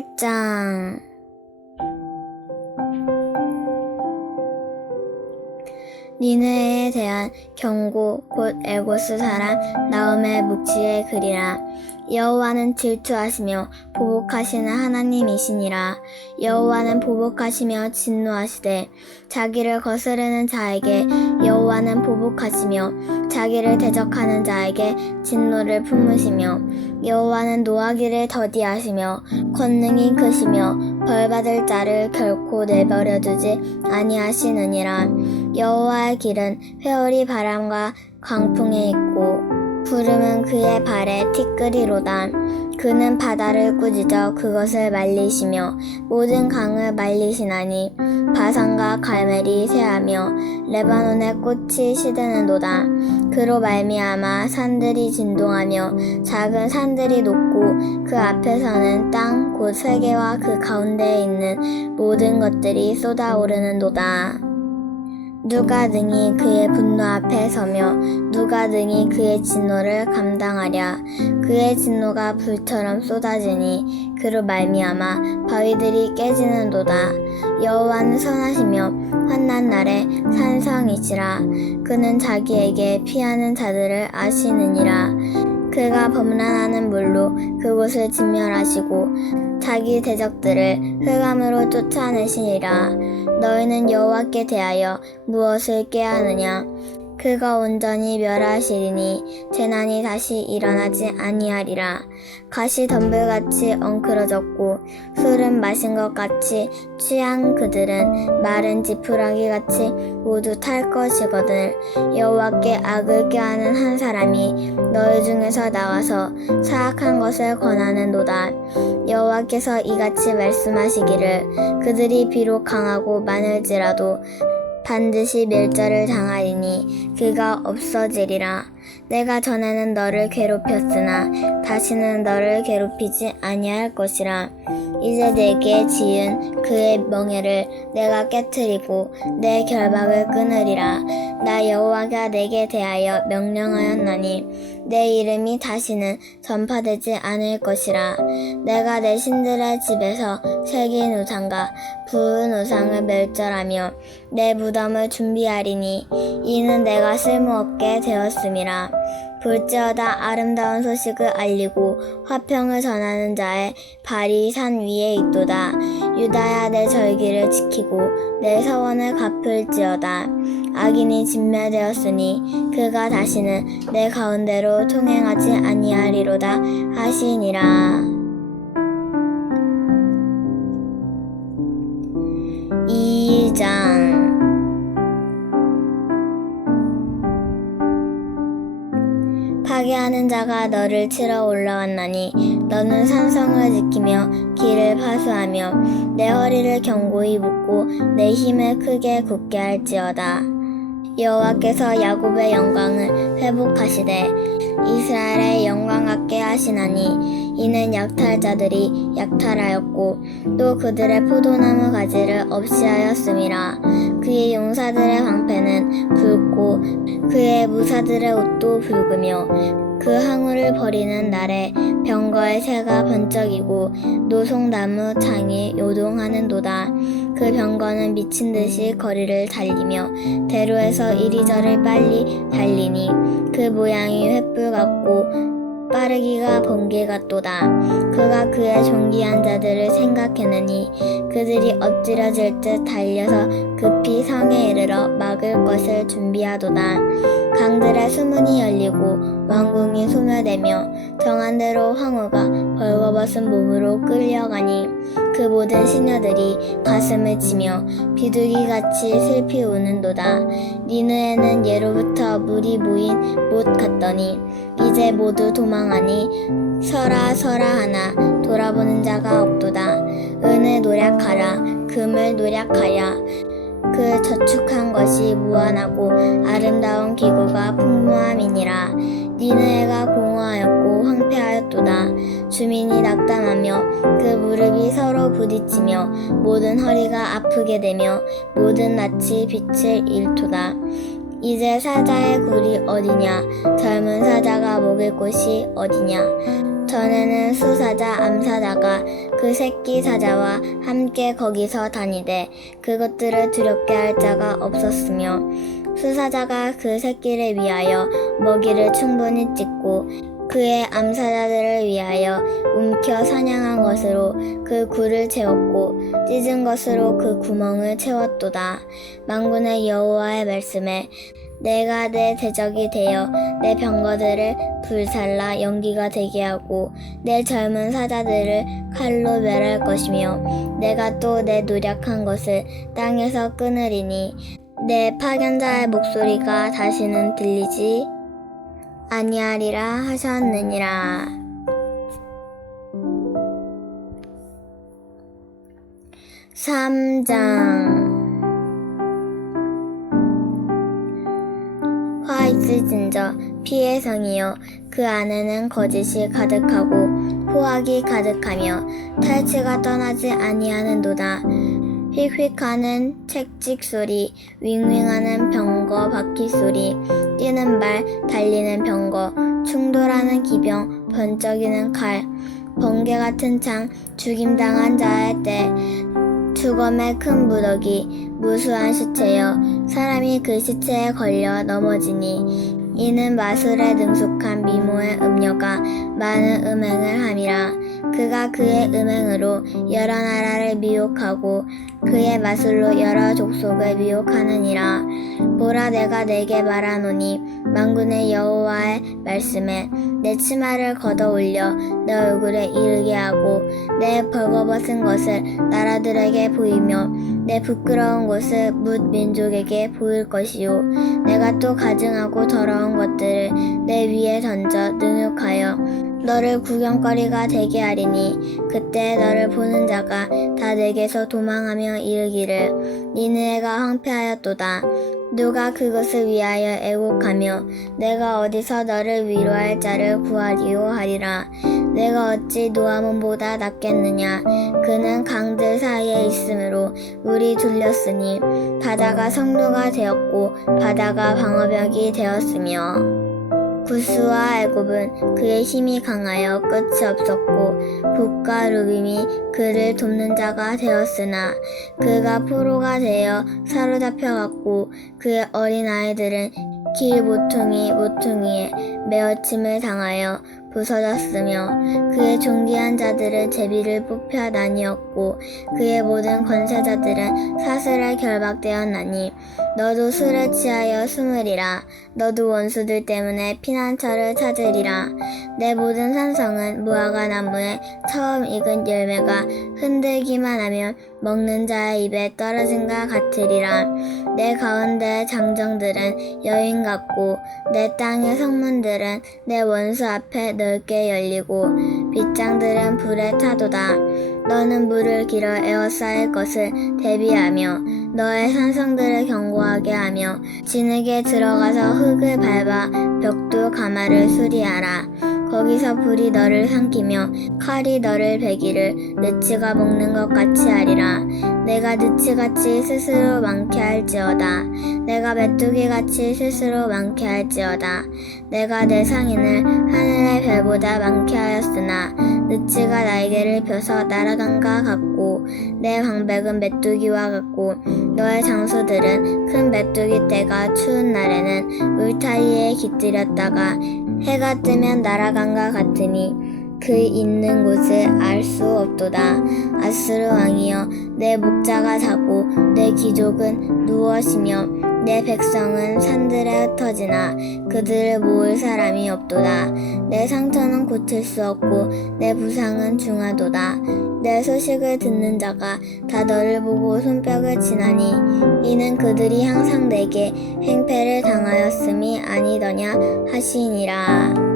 8장 니느에 대한 경고 곧 엘고스 사람 나움의 묵지의 글이라. 여호와는 질투하시며 보복하시는 하나님이시니라. 여호와는 보복하시며 진노하시되 자기를 거스르는 자에게 여호와는 보복하시며 자기를 대적하는 자에게 진노를 품으시며 여호와는 노하기를 더디하시며 권능이 크시며 벌받을 자를 결코 내버려 두지 아니하시느니라. 여호와의 길은 회오리 바람과 강풍에 있고 구름은 그의 발에 티끌이로다. 그는 바다를 꾸짖어 그것을 말리시며 모든 강을 말리시나니 바산과 갈멜이 새하며 레바논의 꽃이 시드는도다. 그로 말미암아 산들이 진동하며 작은 산들이 녹고 그 앞에서는 땅 곧 세계와 그 가운데에 있는 모든 것들이 쏟아오르는도다. 누가 능히 그의 분노 앞에 서며 누가 능히 그의 진노를 감당하랴? 그의 진노가 불처럼 쏟아지니 그로 말미암아 바위들이 깨지는도다. 여호와는 선하시며 환난 날에 산성이시라. 그는 자기에게 피하는 자들을 아시느니라 그가 범람하는 물로 그곳을 진멸하시고 자기 대적들을 흑암으로 쫓아내시리라. 너희는 여호와께 대하여 무엇을 꾀하느냐 그가 온전히 멸하시리니 재난이 다시 일어나지 아니하리라. 가시 덤불같이 엉클어졌고 술은 마신 것 같이 취한 그들은 마른 지푸라기 같이 모두 탈 것이거든 여호와께 악을 꾀하는 한 사람이 너희 중에서 나와서 사악한 것을 권하는도다. 여호와께서 이같이 말씀하시기를 그들이 비록 강하고 많을지라도 반드시 멸절을 당하리니 그가 없어지리라. 내가 전에는 너를 괴롭혔으나 다시는 너를 괴롭히지 아니할 것이라. 이제 내게 지은 그의 멍에를 내가 깨뜨리고 내 결박을 끊으리라. 나 여호와가 내게 대하여 명령하였나니 내 이름이 다시는 전파되지 않을 것이라. 내가 내 신들의 집에서 새긴 우상과 부은 우상을 멸절하며 내 무덤을 준비하리니 이는 내가 쓸모없게 되었음이라. 볼지어다 아름다운 소식을 알리고 화평을 전하는 자의 발이 산 위에 있도다. 유다야 내 절기를 지키고 내 서원을 갚을지어다. 악인이 진멸되었으니 그가 다시는 내 가운데로 통행하지 아니하리로다 하시니라. 이장 파괴하는 자가 너를 치러 올라왔나니 너는 산성을 지키며 길을 파수하며 내 허리를 견고히 묶고 내 힘을 크게 굳게 할지어다. 여호와께서 야곱의 영광을 회복하시되 이스라엘의 영광 같게 하시나니 이는 약탈자들이 약탈하였고 또 그들의 포도나무 가지를 없이 하였음이라. 그의 용사들의 방패는 붉고 그의 무사들의 옷도 붉으며 그 항우를 버리는 날에 병거의 새가 번쩍이고 노송나무 창이 요동하는도다. 그 병거는 미친 듯이 거리를 달리며 대로에서 이리저리 빨리 달리니 그 모양이 횃불 같고 빠르기가 번개 같도다. 그가 그의 존귀한 자들을 생각해내니 그들이 엎드려질 듯 달려서 급히 성에 이르러 막을 것을 준비하도다. 강들의 수문이 열리고 왕궁이 소멸되며 정한 대로 황후가 벌거벗은 몸으로 끌려가니 그 모든 시녀들이 가슴을 치며 비둘기같이 슬피 우는도다. 니느에는 예로부터 물이 모인 못 같더니 이제 모두 도망하니 서라 서라 하나 돌아보는 자가 없도다. 은을 노력하라 금을 노력하야 그 저축한 것이 무한하고 아름다운 기구가 풍부함이니라. 니느해가 공허하였고 황폐하였도다. 주민이 낙담하며 그 무릎이 서로 부딪히며 모든 허리가 아프게 되며 모든 낯이 빛을 잃도다. 이제 사자의 굴이 어디냐? 젊은 사자가 먹을 곳이 어디냐 전에는 수사자 암사자가 그 새끼 사자와 함께 거기서 다니되 그것들을 두렵게 할 자가 없었으며 수사자가 그 새끼를 위하여 먹이를 충분히 찢고 그의 암사자들을 위하여 움켜 사냥한 것으로 그 굴을 채웠고 찢은 것으로 그 구멍을 채웠도다. 망군의 여호와의 말씀에 내가 내 대적이 되어 내 병거들을 불살라 연기가 되게 하고 내 젊은 사자들을 칼로 멸할 것이며 내가 또 내 노력한 것을 땅에서 끊으리니 내 파견자의 목소리가 다시는 들리지 아니하리라 하셨느니라. 삼장 화이트 진저 피의 성이요. 그 안에는 거짓이 가득하고 포악이 가득하며 탈취가 떠나지 아니하는도다. 휙휙하는 책찍 소리 윙윙하는 병거 바퀴 소리 뛰는 발 달리는 병거 충돌하는 기병 번쩍이는 칼 번개 같은 창 죽임당한 자의 때 주검의 큰 무더기 무수한 시체여 사람이 그 시체에 걸려 넘어지니 이는 마술에 능숙한 미모의 음녀가 많은 음행을 함이라 그가 그의 음행으로 여러 나라를 미혹하고 그의 마술로 여러 족속을 미혹하느니라. 보라 내가 내게 말하노니 만군의 여호와의 말씀에 내 치마를 걷어 올려 내 얼굴에 이르게 하고 내 벌거벗은 것을 나라들에게 보이며 내 부끄러운 것을 뭇 민족에게 보일 것이요. 내가 또 가증하고 더러운 것들을 내 위에 던져 능욕하여 너를 구경거리가 되게 하리니 그때 너를 보는 자가 다 내게서 도망하며 이르기를 니느웨가 황폐하였도다. 누가 그것을 위하여 애곡하며 내가 어디서 너를 위로할 자를 구하리요 하리라. 내가 어찌 노아몬보다 낫겠느냐? 그는 강들 사이에 있으므로 물이 둘렸으니 바다가 성루가 되었고 바다가 방어벽이 되었으며 구스와 애굽은 그의 힘이 강하여 끝이 없었고 북과 루빔이 그를 돕는 자가 되었으나 그가 포로가 되어 사로잡혀갔고 그의 어린 아이들은 길 모퉁이 모퉁이에 메어침을 당하여 부서졌으며 그의 존귀한 자들은 제비를 뽑혀 나뉘었고 그의 모든 권세자들은 사슬에 결박되었나니 너도 술에 취하여 숨으리라. 너도 원수들 때문에 피난처를 찾으리라. 내 모든 산성은 무화과 나무에 처음 익은 열매가 흔들기만 하면 먹는 자의 입에 떨어진과 같으리라. 내 가운데의 장정들은 여인 같고 내 땅의 성문들은 내 원수 앞에 넓게 열리고 빗장들은 불에 타도다 너는 물을 길어 에워싸일 것을 대비하며 너의 산성들을 견고하게 하며 진흙에 들어가서 흙을 밟아 벽돌 가마를 수리하라. 거기서 불이 너를 삼키며 칼이 너를 베기를 느치가 먹는 것 같이 하리라. 내가 느치같이 스스로 많게 할지어다. 내가 메뚜기같이 스스로 많게 할지어다. 내가 내 상인을 하늘의 별보다 많게 하였으나 느치가 날개를 펴서 날아간가 같고 내 방백은 메뚜기와 같고 너의 장소들은 큰 메뚜기 떼가 추운 날에는 울타리에 깃들였다가 해가 뜨면 날아간가 같으니 그 있는 곳을 알 수 없도다. 아스르 왕이여, 내 목자가 자고 내 귀족은 누워시며 내 백성은 산들에 흩어지나 그들을 모을 사람이 없도다. 내 상처는 고칠 수 없고 내 부상은 중하도다. 내 소식을 듣는 자가 다 너를 보고 손뼉을 치나니 이는 그들이 항상 내게 행패를 당하였음이 아니더냐 하시니라.